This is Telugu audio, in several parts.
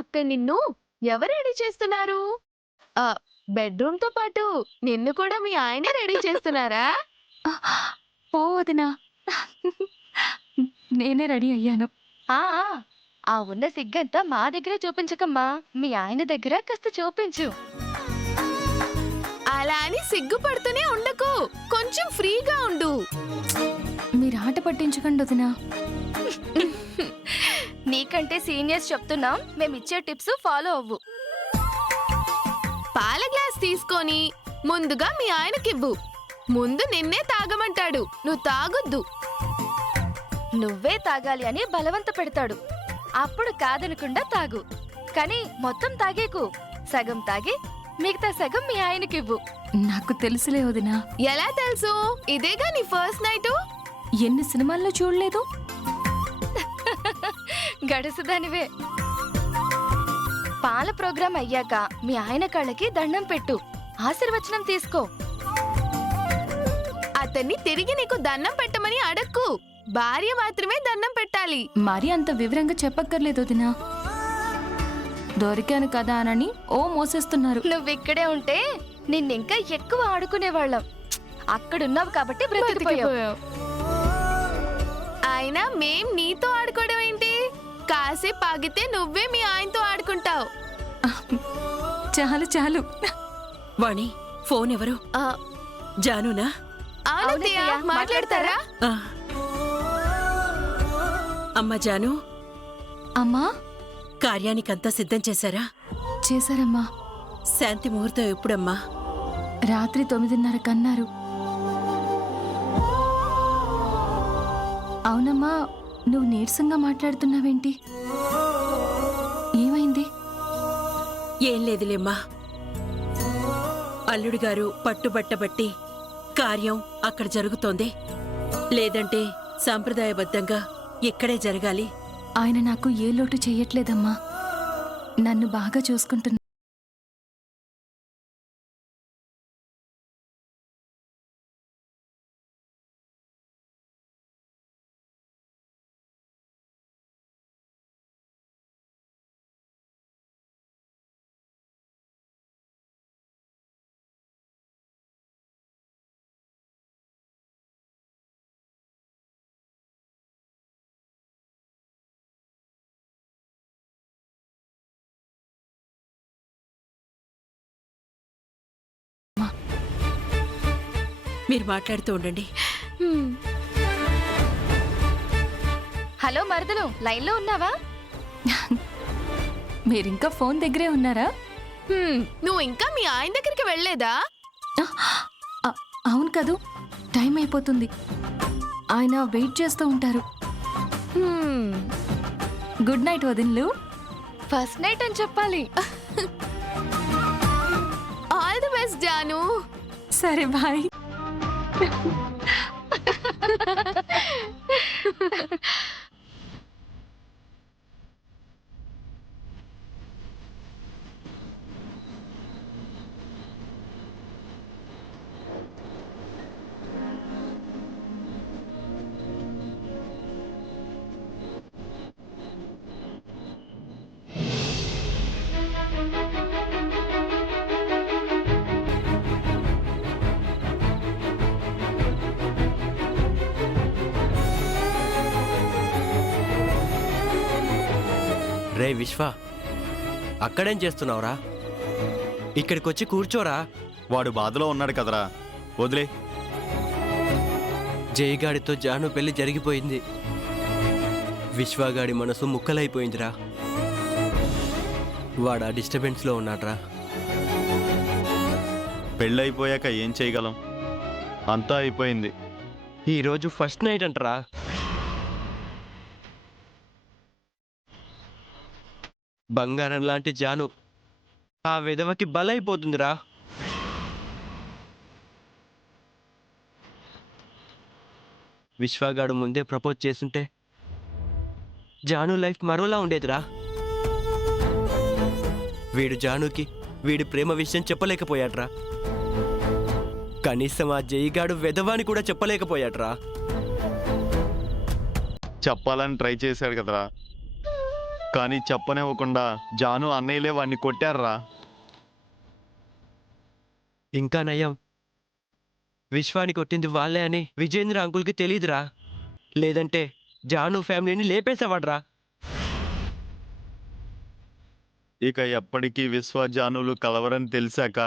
అక్కడ నిన్ను ఎవరు రెడీ చేస్తున్నారు? ఆ బెడ్రూమ్ తో పాటు నిన్ను కూడా మీ ఆయనే రెడీ చేస్తున్నారా? పో వదినా. నేనే రెడీ అయ్యాను. ఆ ఆ, ఆ ఉన్న సిగ్గంతా మా దగ్గర చూపించకమ్మా, మీ ఆయన దగ్గర కాస్త చూపించు. అలా అని సిగ్గుపడుతూనే ఉండకు, కొంచెం ఫ్రీగా ఉండు. మీరు ఆట పట్టించకండి వదినా. నీకంటే సీనియర్స్ చెప్తున్నాం, మేమిచ్చే టిప్స్ ఫాలో అవ్వు. పాల గ్లాస్ తీసుకొని ముందుగా మీ ఆయనకివ్వు. ముందు నిన్నే తాగమంటాడు, నువ్వు తాగొద్దు. నువ్వే తాగాలి అని బలవంత పెడతాడు. అప్పుడు కాదనకుండా తాగు. కానీ మొత్తం తాగేకు, సగం తాగి మిగతా సగం మీ ఆయనకివ్వు. నాకు తెలుసులే వదినా. ఎలా తెలుసు? ఇదేగా నీ ఫస్ట్ నైట్. ఎన్ని సినిమాల్లో చూడలేదు. గడుసుదానివే. పాల ప్రోగ్రాం అయ్యాక మీ ఆయన కళ్ళకి దండం పెట్టు, ఆశీర్వచనం తీసుకో. అతన్ని తిరిగి నీకు దండం పెట్టమని అడక్కు, భార్య మాత్రమే దండం పెట్టాలి. మరీ అంత వివరంగా చెప్పక్కర్లేదు వదినా. దొరికాను కదా అనని ఓ మోసేస్తున్నారు. నువ్విక్కడే ఉంటే నిన్నింకా ఎక్కువ ఆడుకునేవాళ్ళం. అక్కడున్నావు కాబట్టి బ్రతికిపోయావు. అయినా మేం నీతో ఆడుకోవడం ఏంటి? కాసేపు ఆగితే నువ్వే మీ ఆయనతో ఆడుకుంటావు. చాలు చాలు. వాణి, ఫోన్ ఎవరు? ఆ, జానునా? అవును అత్తయ్య, అవునత్తయ్య, మాట్లాడతారా? ఆ. అమ్మా జాను, అమ్మా. కార్యానికంతా సిద్ధం చేశారా? చేశారమ్మా. శాంతి ముహూర్తం ఎప్పుడమ్మా? రాత్రి 9:30 కన్నారు. అవునమ్మా, నువ్వు నీరసంగా మాట్లాడుతున్నావేంటి? ఏమైంది? ఏం లేదులేమ్మా. అల్లుడు గారు పట్టుబట్టబట్టి కార్యం అక్కడ జరుగుతోంది. లేదంటే సాంప్రదాయబద్ధంగా ఇక్కడే జరగాలి. ఆయన నాకు ఏ లోటు చెయ్యట్లేదమ్మా. నన్ను బాగా చూసుకుంటున్నా. మీరు మాట్లాడుతూ ఉండండి. హ్మ్. హలో మరదలు, లైన్లో ఉన్నావా? మీరింకా ఫోన్ దగ్గరే ఉన్నారా? నువ్వు ఇంకా మీ ఆయన దగ్గరికి వెళ్ళలేదా? అవును కదూ, టైం అయిపోతుంది. ఆయన వెయిట్ చేస్తూ ఉంటారు. హ్మ్. గుడ్ నైట్ వదిన్లు. ఫస్ట్ నైట్ అని చెప్పాలి. All the best Janu. సరే బాయ్. రే విశ్వ, అక్కడేం చేస్తున్నావురా? ఇక్కడికొచ్చి కూర్చోరా. వాడు బాధలో ఉన్నాడు కదరా, వదిలే. జయగాడితో జాను పెళ్లి జరిగిపోయింది. విశ్వగాడి మనసు ముక్కలైపోయిందిరా. వాడు ఆ డిస్టర్బెన్స్లో ఉన్నాడ్రా. పెళ్ళైపోయాక ఏం చేయగలం? అంతా అయిపోయింది. ఈరోజు ఫస్ట్ నైట్ అంటరా. బంగారం లాంటి జాను ఆ విధవకి బలైపోతుందిరా. విశ్వగాడు ముందే ప్రపోజ్ చేస్తుంటే జాను లైఫ్ మరోలా ఉండేదిరా. వీడు జానుకి వీడి ప్రేమ విషయం చెప్పలేకపోయాడ్రా. కనీసం ఆ జయిగాడు వెధవాని కూడా చెప్పలేకపోయాడ్రా. చెప్పాలని ట్రై చేశాడు కదరా, కానీ చెప్పనివ్వకుండా జాను అన్నయ్యలే వాడిని కొట్టారా. ఇంకా నయం, విశ్వాని కొట్టింది వాళ్ళే అని విజేంద్ర అంకుల్కి తెలీదురా. లేదంటే జాను ఫ్యామిలీని లేపేసేవాడ్రా. ఇక ఎప్పటికీ విశ్వ జానులు కలవరని తెలిసాక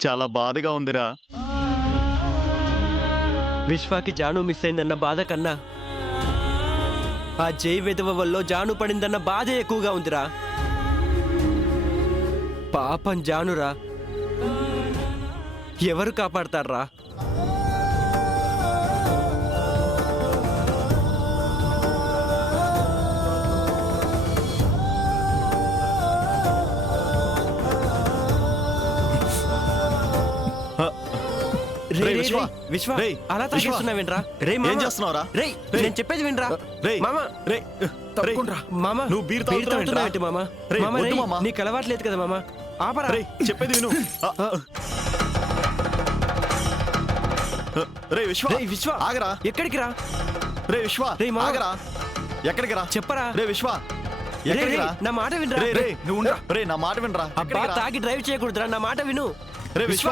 చాలా బాధగా ఉందిరా. విశ్వాకి జాను మిస్ అయిందన్న బాధ కన్నా ఆ జై విధవ వల్ల జాను పడిందన్న బాధే ఎక్కువగా ఉందిరా. పాపం జానురా, ఎవరు కాపాడతారా? రేయ్ విశ్వ, విశ్వ రేయ్, అలా విశ్వ. తాగేస్తున్నావేంట్రా? రే ఏం చేస్తున్నావురా? రేయ్, నేను చెప్పేది వినరా రేయ్, మామ. రేయ్, తప్పకుండా మామ, నువ్వు బీర్ తాగుతున్నావేంట్రా? తాగుతున్నావేంటి మామ? రేయ్, మామ, వద్దు రేయ్, మామ. నీకు అలవాట్లేదు కదా మామ, ఆపరా. రేయ్, చెప్పేది విను. రే విశ్వ, రేయ్ విశ్వ, ఆగరా. ఎక్కడికి రా? రే విశ్వ, రేయ్ మామ. ఆగరా. ఎక్కడికి రా? చెప్పరా. రే విశ్వ, రేయ్, ఎక్కడికి రా? రేయ్, నా మాట వినరా. రే రే నువ్వు ఉండు. రే నా మాట వినరా. అబ్బా, ఎక్కడికి రా? తాగి డ్రైవ్ చేయకూడదురా, నా మాట విను. రే విశ్వ,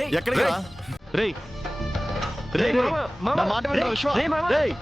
రేయ్, ఎక్కడికి రా? రే రే రే, మామ, మామ, నా మాట వినరా రేయ్, విశ్వ. రేయ్ మామ. రేయ్.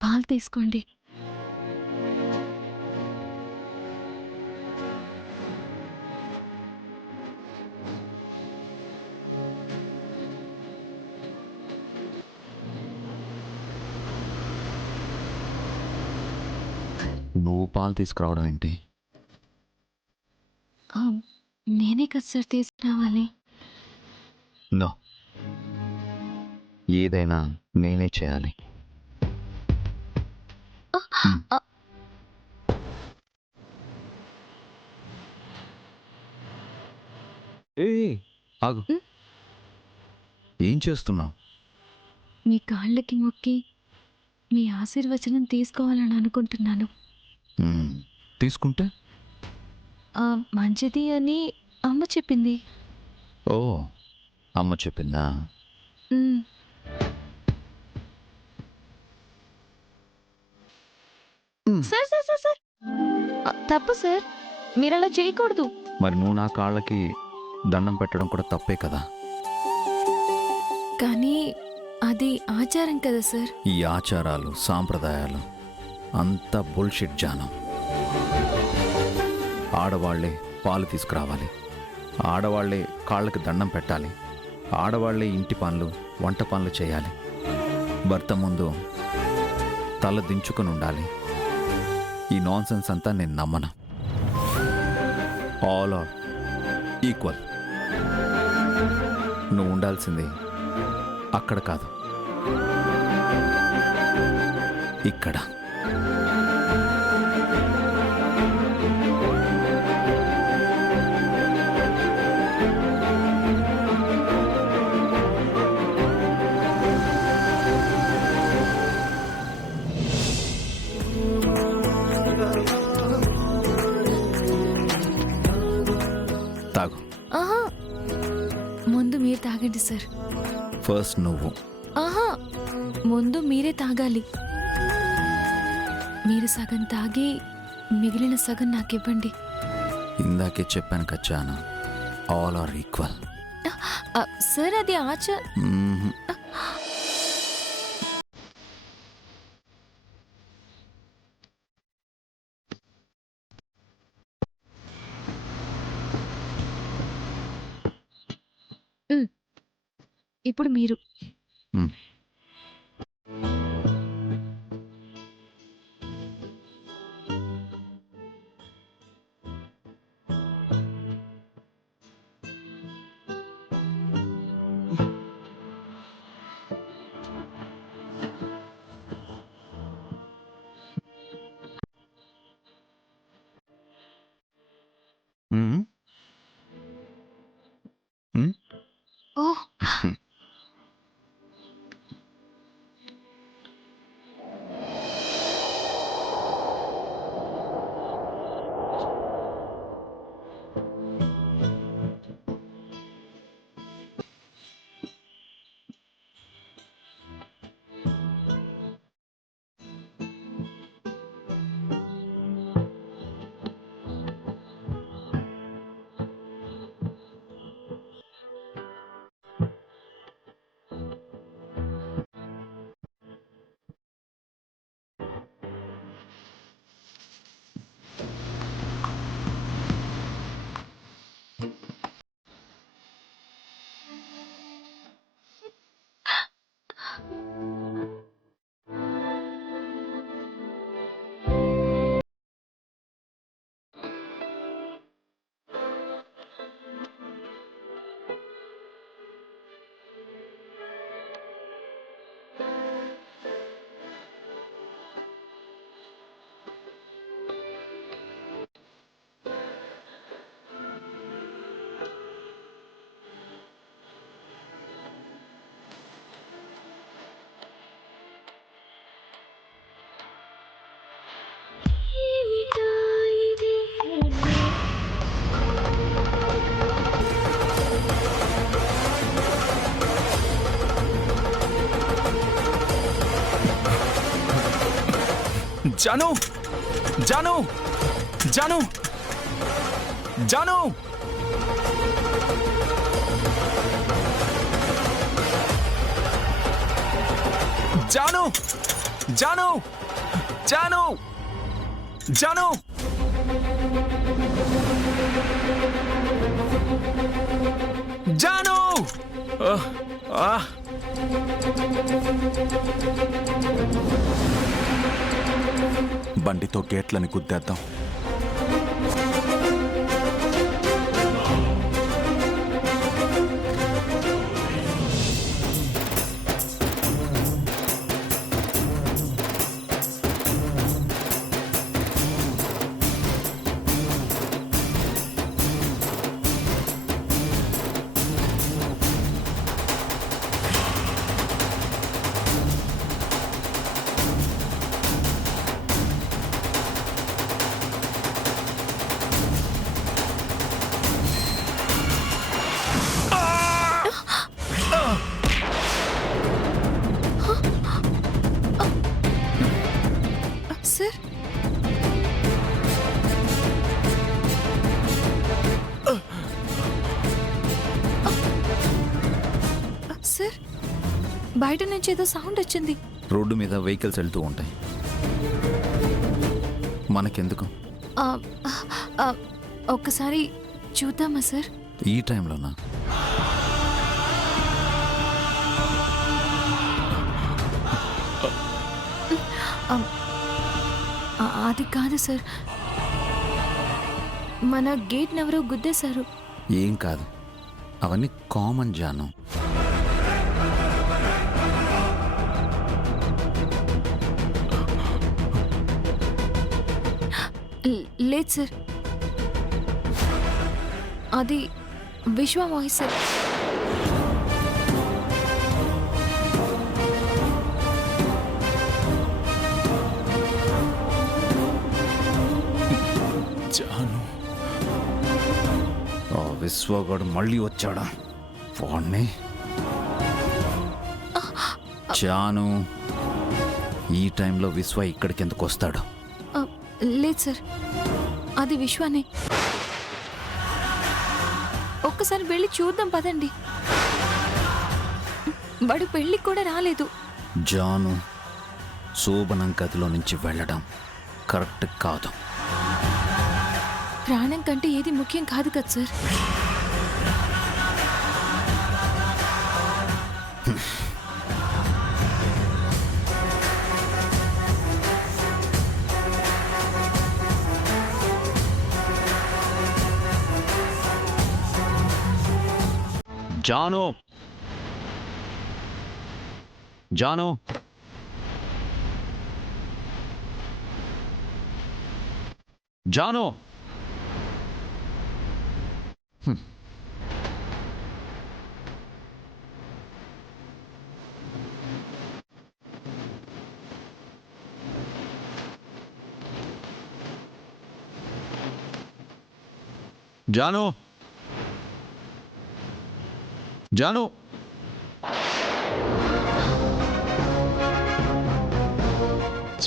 పాలు తీసుకోండి. నువ్వు పాలు తీసుకురావడం ఏంటి? నేనే కదా సార్ తీసుకురావాలి. నో, ఏదైనా నేనే చేయాలి. ఆగు. ఏం చేస్తున్నావు? మీ కాళ్ళకి మొక్కి మీ ఆశీర్వచనం తీసుకోవాలని అనుకుంటున్నాను. తీసుకుంటే మంచిది అని అమ్మ చెప్పింది. ఓ, అమ్మ చెప్పిందా? మ్, సార్ సార్ సార్ సార్, తప్పు సార్, మీరు అలా చేయకూడదు. మరి నువ్వు నా కాళ్ళకి దండం పెట్టడం కూడా తప్పే కదా. కానీ అది ఆచారం కదా సార్. ఈ ఆచారాలు సాంప్రదాయాలు అంతా బుల్షిట్ జానం. ఆడవాళ్లే పాలు తీసుకురావాలి, ఆడవాళ్లే కాళ్ళకి దండం పెట్టాలి, ఆడవాళ్లే ఇంటి పనులు వంట పనులు చేయాలి, భర్త ముందు తల దించుకుని ఉండాలి. ఈ నాన్సెన్స్ అంతా నేను నమ్మను. All are equal. నువ్వు ఉండాల్సింది అక్కడ కాదు, ఇక్కడ. తాగు. ఆహా, ముందు మీరు తాగండి సార్. ఫస్ట్ నువ్వు. ఆహా, ముందు మీరే తాగాలి. మీరు సగం తాగి మిగిలిన సగం నాకివ్వండి. ఇందాకే చెప్పాను కచ్చాను, ఆల్ ఆర్ ఈక్వల్. సార్ అది ఇప్పుడు మీరు. మ్. మ్. మ్. ఓహ్! జాను జాను జాను జాను జాను జాను జాను జాను జాను బండితో గేట్లని గుద్దేద్దాం. సార్, సార్, బయట నుంచి ఏదో సౌండ్ వచ్చింది. రోడ్డు మీద వెహికల్స్ వెళ్తూ ఉంటాయి, మనకెందుకు? ఆ, ఆ, ఒక్కసారి చూద్దామా సార్? ఈ టైంలోనా? అది కాదు సార్, మన గేట్ని ఎవరో గుద్దేశారు. ఏం కాదు, అవన్నీ కామన్ జాను. లేదు సార్, అది విశ్వ వాయిస్ సార్. జాను, ఆ విశ్వగాడు మళ్ళీ వచ్చాడా? వాణ్ణి జాను, ఈ టైంలో విశ్వ ఇక్కడికి ఎందుకు వస్తాడు? లేదు సార్, అది విశ్వానే. ఒక్కసారి వెళ్ళి చూద్దాం పదండి. వాడు పెళ్ళికి కూడా రాలేదు. జాను శోభనం గదిలో నుంచి వెళ్ళడం కరెక్ట్ కాదు. ప్రాణం కంటే ఏది ముఖ్యం కాదు కదా సార్. జాను జాను జాను జాను జాను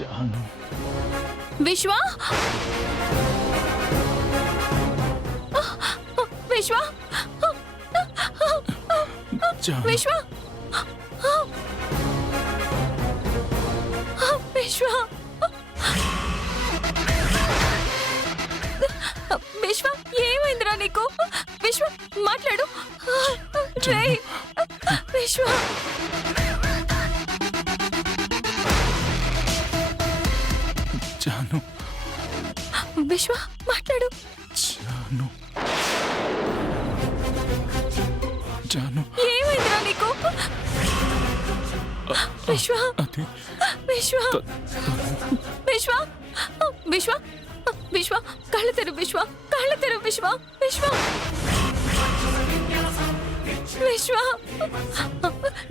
జాను విశ్వ విశ్వ జాను విశ్వ విశ్వ విశ్వ ఏమైందిరా నీకు? విశ్వ మాట్లాడు. రేయ్ విశ్వ జాను విశ్వ మాట్లాడు. జాను జాను ఏమైందిరా నీకు? విశ్వ అది విశ్వ విశ్వ విశ్వ విశ్వ కళ్ళు తెరు విశ్వ, కళ్ళు తెరు విశ్వ, విశ్వ విశ్వ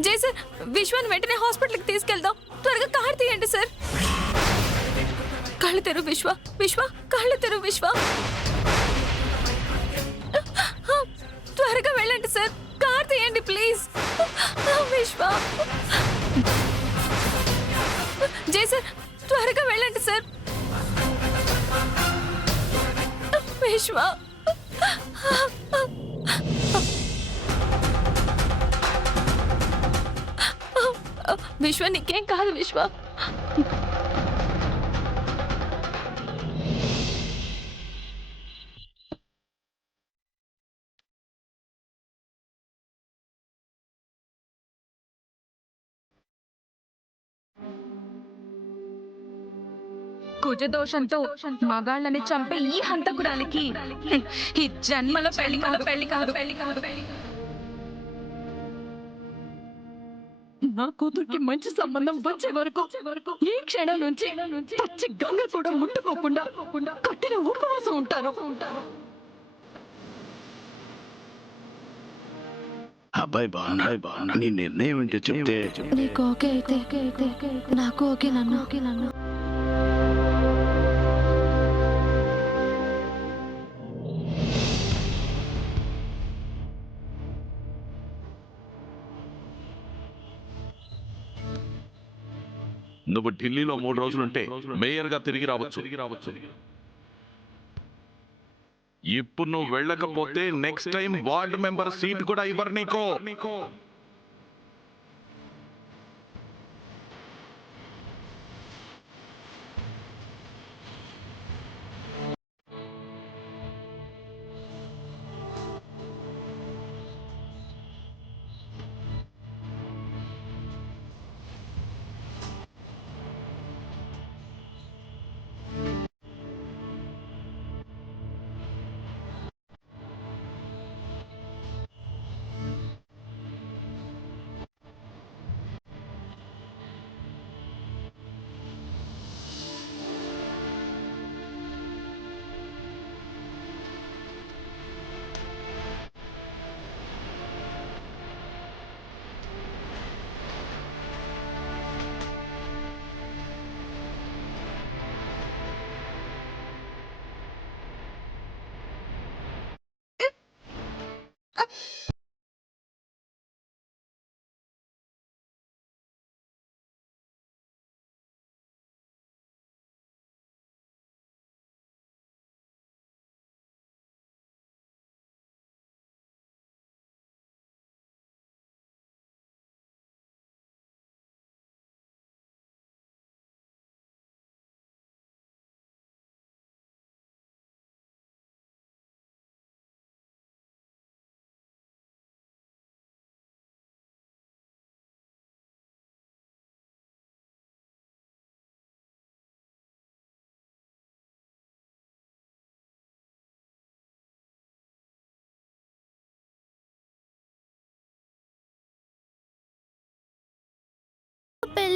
జై సార్, విశ్వాన్ని వెంటనే హాస్పిటల్కి తీసుకెళ్దాం. త్వరగా కార్ తీయండి సార్. కళ్ళు తెరు విశ్వ, విశ్వ కళ్ళు తెరు విశ్వ, త్వరగా వెళ్ళండి సార్. కార్ తీయండి ప్లీజ్. విశ్వ జై సార్, త్వరగా వెళ్ళండి సార్. విశ్వ విశ్వ నీకేం కాదు విశ్వ. కుజదోషంతో మగాళ్ళని చంపే ఈ హంతకురాలికి ఈ జన్మలో పెళ్లి కాదు, పెళ్లి కాదు, పెళ్లి కాదు, పెళ్లి కాదు. నా కూతురికి మంచి సంబంధం వచ్చే వరకు ఈ క్షణం నుంచి పచ్చి గంగ కూడా ముట్టుకోకుండా కట్టిన ఉపవాసం ఉంటాను. అబ్బాయి బాగున్నా నీ నిర్ణయం ఏంటో చెప్తే నీకు ఓకే అయితే నాకు ఓకే నన్ను నువ్వు ఢిల్లీలో 3 రోజులుంటే మేయర్ గా తిరిగి రావచ్చు. ఇప్పుడు నువ్వు వెళ్ళకపోతే next time ward member seat కూడా ఇవ్వరు నీకు.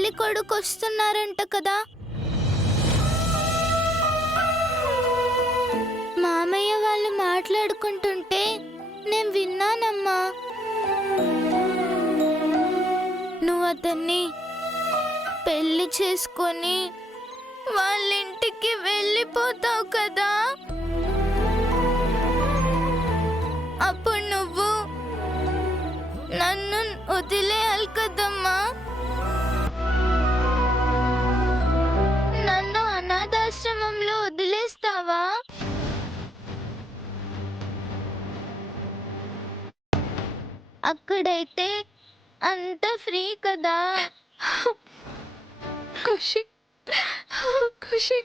పెళ్లి కొడుకు వస్తున్నారంట కదా. మామయ్య వాళ్ళు మాట్లాడుకుంటుంటే నేను విన్నానమ్మా. నువ్వు అతన్ని పెళ్లి చేసుకొని వాళ్ళ ఇంటికి వెళ్ళిపోతావు కదా. అప్పుడు నువ్వు నన్ను వదిలేయాలి కదమ్మా. నన్ను అనాథాశ్రమంలో వదిలేస్తావా? అక్కడైతే అంత ఫ్రీ కదా. ఖుషి ఖుషి